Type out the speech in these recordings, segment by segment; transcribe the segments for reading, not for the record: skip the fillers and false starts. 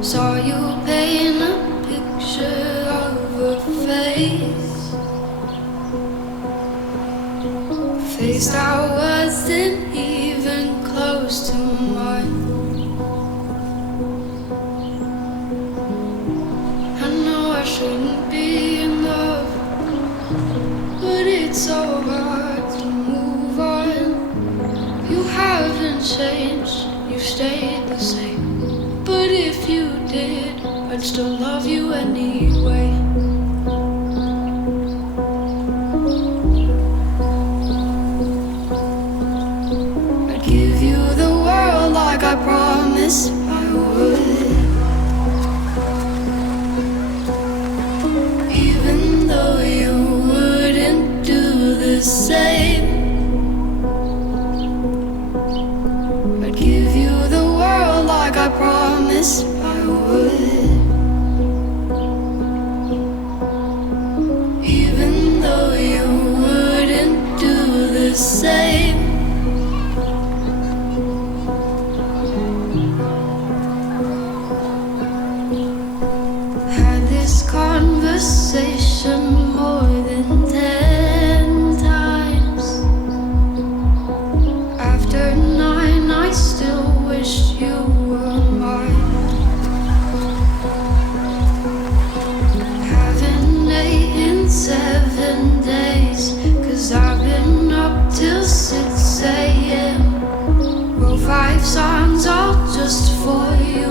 Saw you paint a picture of a face, face that wasn't even close to mine. I know I shouldn't be in love, but it's so hard to move on. You haven't changed, you stayed the same. But if you did, I'd still love you anyway. I'd give you the world like I promised I would, even though you wouldn't do the same. I'd give you the world like I promised I would, even though you wouldn't do the same. Had this conversation more than 10 times. After 9 I still wish you were mine. Haven't ate in 7 days, 'cause I've been up till 6 a.m. Wrote 5 songs all just for you.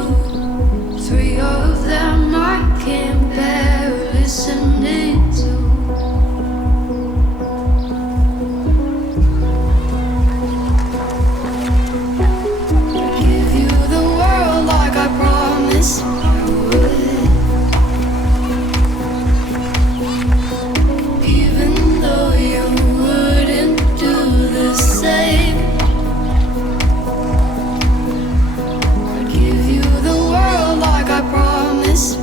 3 of them I can't bear listening to. I'd give you the world like I promised I would, even though you wouldn't do the same. I'd give you the world like I promised